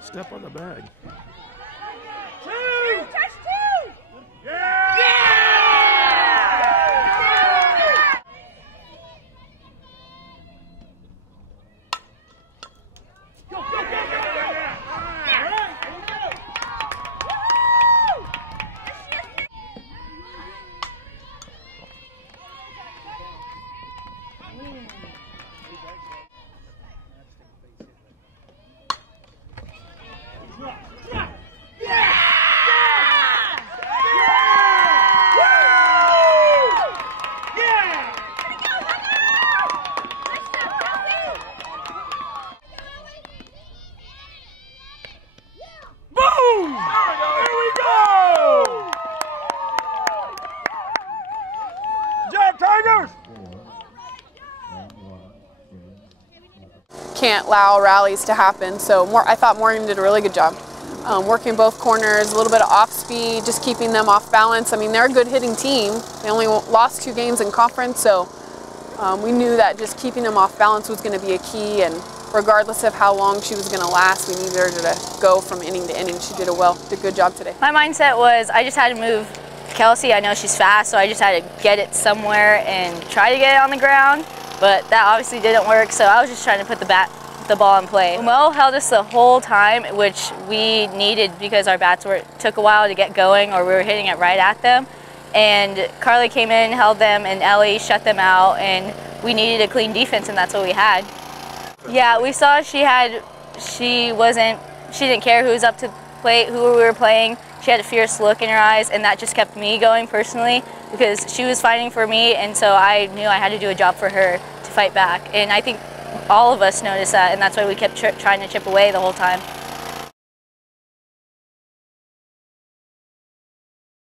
Step on the bag. Touch two! Yeah! Go, go, go, go, go, go! Can't allow rallies to happen, so I thought Morgan did a really good job. Working both corners, a little bit of off speed, just keeping them off balance. I mean, they're a good hitting team. They only lost 2 games in conference, so we knew that just keeping them off balance was going to be a key, and regardless of how long she was going to last, we needed her to go from inning to inning. She did a good job today. My mindset was I just had to move Kelsey. I know she's fast, so I just had to get it somewhere and try to get it on the ground, but that obviously didn't work, so I was just trying to put the ball in play. Mo held us the whole time, which we needed because our bats took a while to get going, or we were hitting it right at them. And Carly came in, held them, and Ellie shut them out, and we needed a clean defense, and that's what we had. Yeah, we saw she didn't care who was up to the plate, who we were playing. She had a fierce look in her eyes, and that just kept me going personally because she was fighting for me, and so I knew I had to do a job for her to fight back. And I think all of us noticed that, and that's why we kept trying to chip away the whole time.